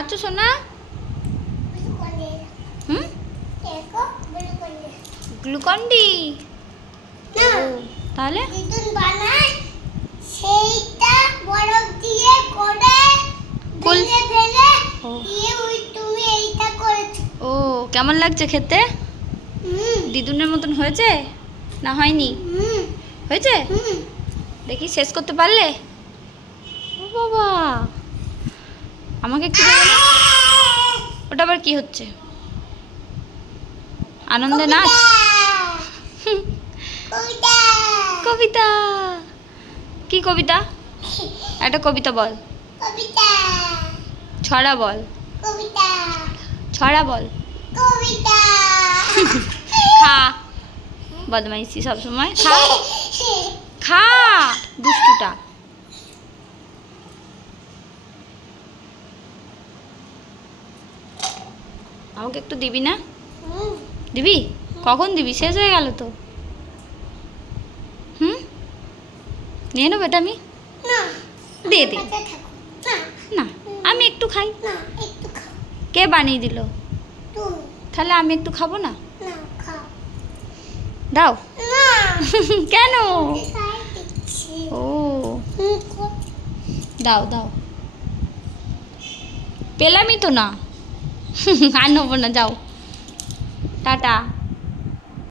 আচ্ছা সোনা। হুম Glucon D তাহলে সেইটা বরফ দিয়ে করে দিলে ফেলে দিয়ে ওই তুমি এইটা করেছো। ও কেমন লাগছে খেতে? দিদুনের মতন হয়েছে না হয়নি? হয়েছে? দেখি শেষ করতে পারলে? ও বাবা আমাকে একটু দেবে না? ওটা আবার কি হচ্ছে? আনন্দে নাচ? কবিতা কবিতা কি কবিতা? একটা কবিতা বল। কবিতা ছড়া বল। কবিতা ছড়া বল। কবিতা খা বদমাইশি সব সময় খা খা দুষ্টুটা। আমাকে একটু দিবি না? দিবি? কখন দিবি? শেষ হয়ে গেল তো। নিয়ে নেবো এটা আমি? না দে দে। কাছে থাকো। না না আমি একটু খাই। না একটু খাও কে বানিয়ে দিল? তুমি তাহলে আমি একটু খাবো না? না খাও দাও। না কেন? খাই দিচ্ছি ও দাও দাও। পেলামই তো না। আর নেবো না, যাও টাটা।